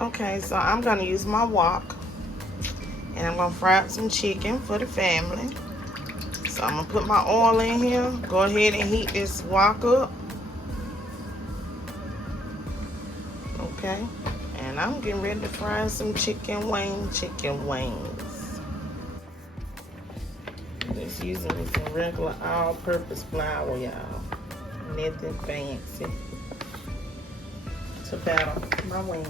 Okay, so I'm gonna use my wok, and I'm gonna fry up some chicken for the family. So I'm gonna put my oil in here. Go ahead and heat this wok up. Okay, and I'm getting ready to fry some chicken wings. Just using some regular all-purpose flour, y'all. Nothing fancy to batter my wings.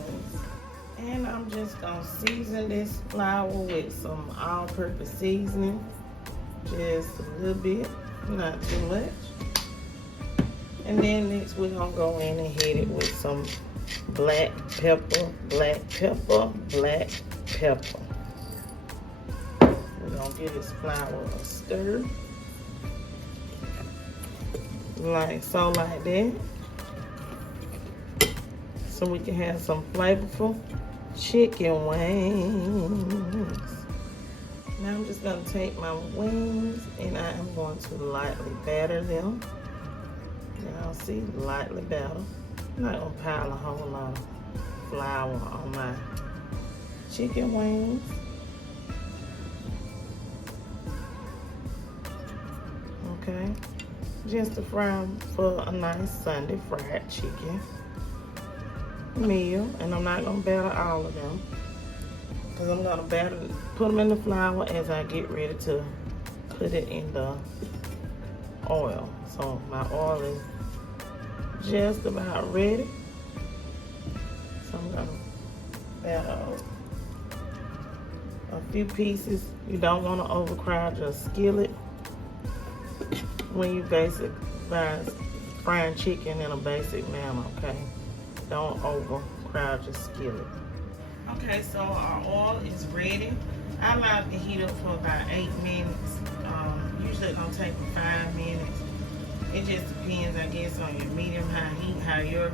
And I'm just gonna season this flour with some all-purpose seasoning. Just a little bit, not too much. And then next we're gonna go in and hit it with some black pepper. We're gonna give this flour a stir. Like so, like that. So we can have some flavorful chicken wings. Now I'm just gonna take my wings and I am going to lightly batter them. Y'all see, lightly batter. I'm not gonna pile a whole lot of flour on my chicken wings. Okay, just to fry them for a nice Sunday fried chicken meal. And I'm not gonna batter all of them, because I'm gonna put them in the flour as I get ready to put it in the oil. So my oil is just about ready. So I'm gonna batter a few pieces. You don't want to overcrowd your skillet when you basically frying chicken in a basic manner, okay? Don't overcrowd your skillet. Okay, so our oil is ready. I allow it to heat up for about 8 minutes. Usually it's gonna take 5 minutes. It just depends, I guess, on your medium-high heat, how your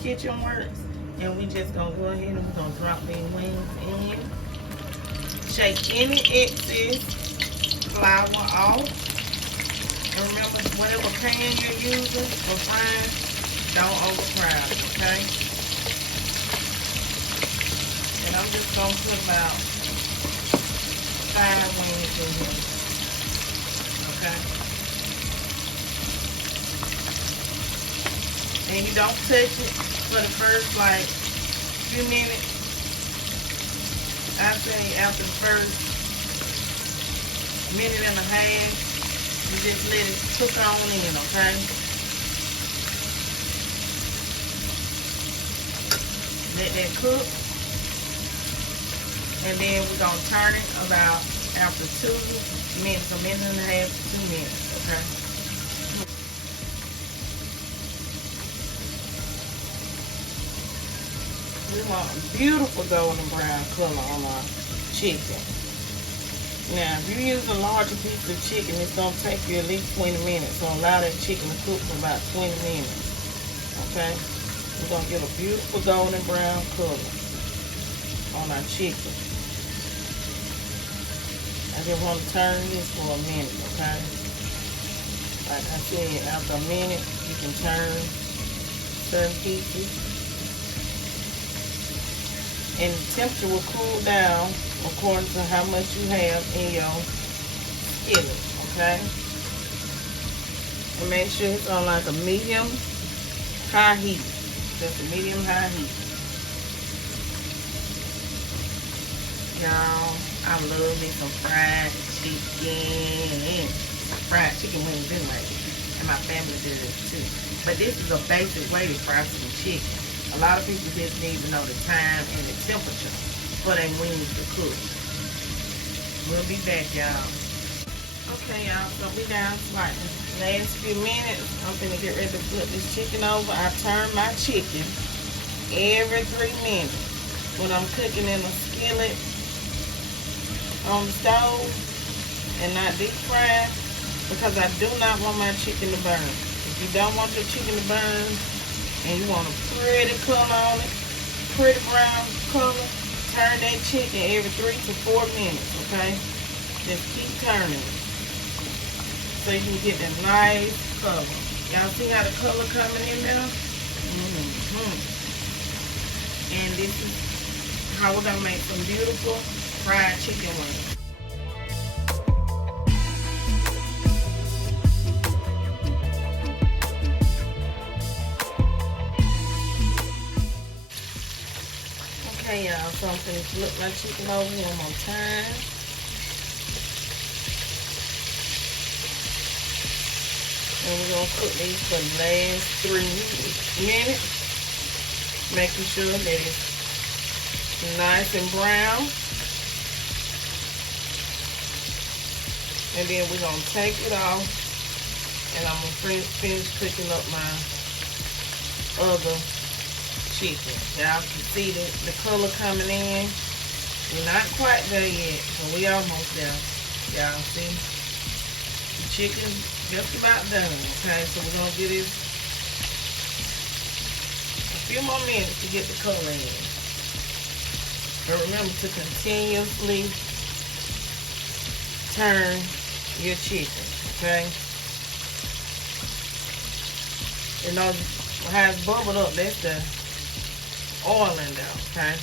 kitchen works. And we just gonna go ahead and we're gonna drop these wings in. Shake any excess flour off. And remember, whatever pan you're using for frying, don't overcrowd it, okay? And I'm just gonna put about 5 wings in here, okay? And you don't touch it for the first like few minutes. I say after the first minute and a half, you just let it cook on in, okay? Let that cook. And then we're gonna turn it about after 2 minutes, a minute and a half to 2 minutes, okay? We want a beautiful golden brown color on our chicken. Now, if you use a larger piece of chicken, it's going to take you at least 20 minutes. So allow that chicken to cook for about 20 minutes. Okay? We're going to get a beautiful golden brown color on our chicken. I just want to turn this for a minute, okay? Like I said, after a minute, you can turn certain pieces. And the temperature will cool down according to how much you have in your skillet, okay? And make sure it's on like a medium-high heat. Just a medium-high heat. Y'all, I love me some fried chicken. Fried chicken wings anyway. And my family does too. But this is a basic way to fry some chicken. A lot of people just need to know the time and the temperature for their wings to cook. We'll be back, y'all. Okay, y'all, so we down to like the last few minutes. I'm gonna get ready to flip this chicken over. I turn my chicken every 3 minutes when I'm cooking in a skillet on the stove and not deep fried, because I do not want my chicken to burn. If you don't want your chicken to burn, and you want a pretty color on it, pretty brown color, turn that chicken every 3 to 4 minutes, okay? Just keep turning it so you can get that nice color. Y'all see how the color coming in there? And this is how we're gonna make some beautiful fried chicken wings. Okay, y'all, so I'm gonna flip my chicken over one more time. And we're gonna cook these for the last 3 minutes, making sure that it's nice and brown. And then we're gonna take it off, and I'm gonna finish cooking up my other chicken. Y'all can see the color coming in. We're not quite there yet, but we almost there. Y'all see? The chicken just about done. Okay, so we're gonna give it a few more minutes to get the color in. But remember to continuously turn your chicken, okay? You know how it's bubbled up, that's the oil in there, okay?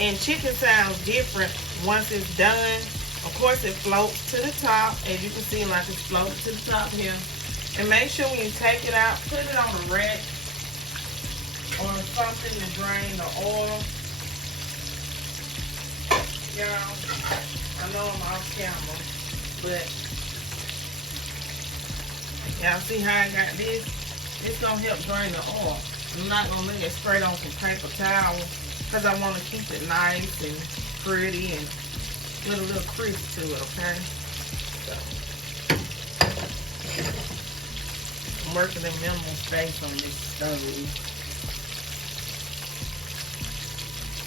And chicken sounds different once it's done. Of course, it floats to the top, as you can see, like it's floating to the top here. And make sure when you take it out, put it on a rack or something to drain the oil. Y'all, I know I'm off camera, but y'all see how I got this? It's gonna help drain the oil. I'm not gonna lay it straight on some paper towel because I want to keep it nice and pretty and with a little crisp to it, okay? So I'm working in minimal space on this stove.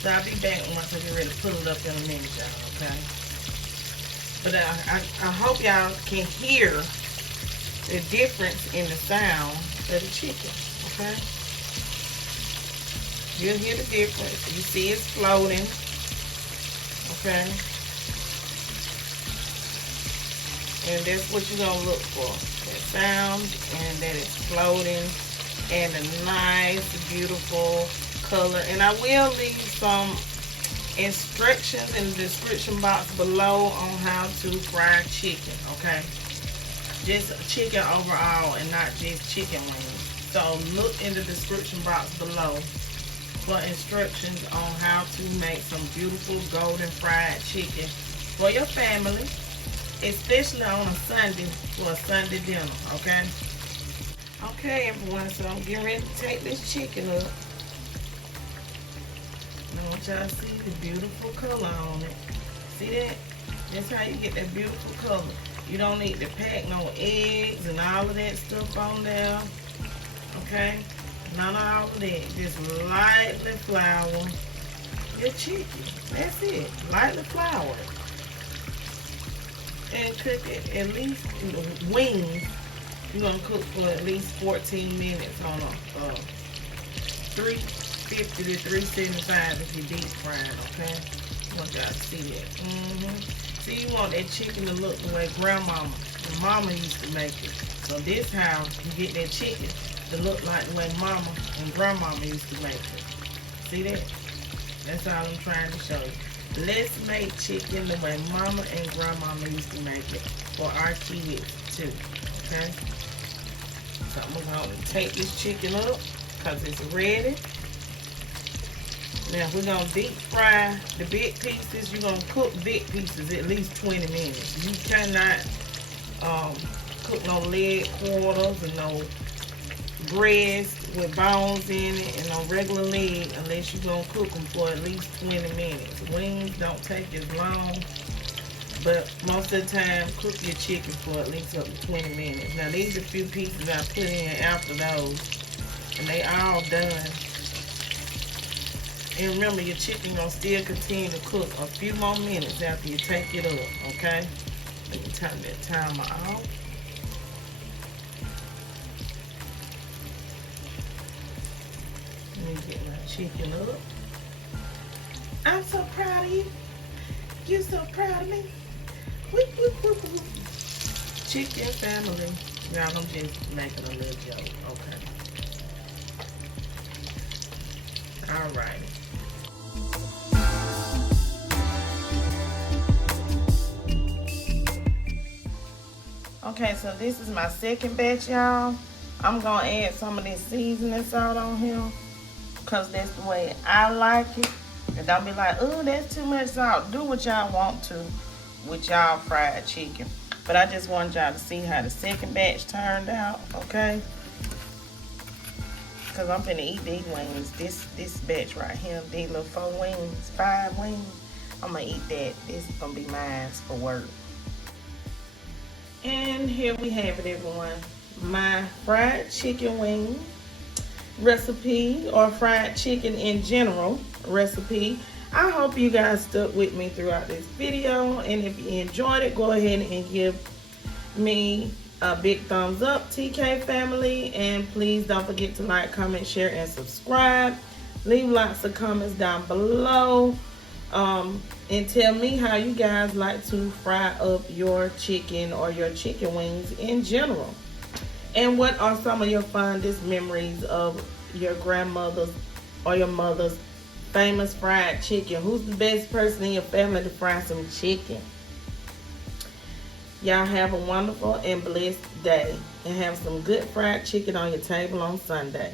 So I'll be back once I get ready to put it up in a minute, y'all, okay? But I hope y'all can hear the difference in the sound of the chicken, okay? You'll hear the difference. You see it's floating, okay? And that's what you're gonna look for. That sound and that it's floating and a nice, beautiful color. And I will leave some instructions in the description box below on how to fry chicken, okay? Just chicken overall and not just chicken wings. So look in the description box below for instructions on how to make some beautiful golden fried chicken for your family, especially on a Sunday for a Sunday dinner, okay? Okay, everyone, so I'm getting ready to take this chicken up. I want y'all to see the beautiful color on it. See that? That's how you get that beautiful color. You don't need to pack no eggs and all of that stuff on there. Okay? None of all of that. Just lightly flour your chicken. That's it. Lightly flour it. And cook it at least, wings, you're going to cook for at least 14 minutes on a 350 to 375 if you deep fried, okay? I want y'all to see that. See, you want that chicken to look the way grandmama and mama used to make it. So this how you get that chicken to look like the way mama and grandmama used to make it. See that? That's all I'm trying to show you. Let's make chicken the way mama and grandmama used to make it for our kids too, okay? So I'm going to take this chicken up because it's ready. Now we're going to deep fry the big pieces. You're going to cook big pieces at least 20 minutes. You cannot cook no leg quarters and no breast with bones in it and no regular leg unless you're going to cook them for at least 20 minutes. Wings don't take as long, but most of the time cook your chicken for at least up to 20 minutes. Now these are a few pieces I put in after those and they all done. And remember, your chicken gonna still continue to cook a few more minutes after you take it up, okay? Let me turn that timer off. Let me get my chicken up. I'm so proud of you. You're so proud of me. Whoop, whoop, whoop, whoop. Chicken family. Y'all, I'm just making a little joke. Okay. Alrighty. Okay, so this is my second batch, y'all. I'm gonna add some of this seasoning salt on here, cause that's the way I like it. And don't be like, oh, that's too much salt. Do what y'all want to with y'all fried chicken. But I just wanted y'all to see how the second batch turned out, okay? Cause I'm finna eat these wings. This batch right here, these little 4 wings, 5 wings. I'm gonna eat that. This is gonna be mine for work. And here we have it, everyone. My fried chicken wing recipe, or fried chicken in general recipe. I hope you guys stuck with me throughout this video, and if you enjoyed it, go ahead and give me a big thumbs up, TK family, and please don't forget to like, comment, share, and subscribe. Leave lots of comments down below, and tell me how you guys like to fry up your chicken or your chicken wings in general. And what are some of your fondest memories of your grandmother's or your mother's famous fried chicken? Who's the best person in your family to fry some chicken? Y'all have a wonderful and blessed day, and have some good fried chicken on your table on Sunday.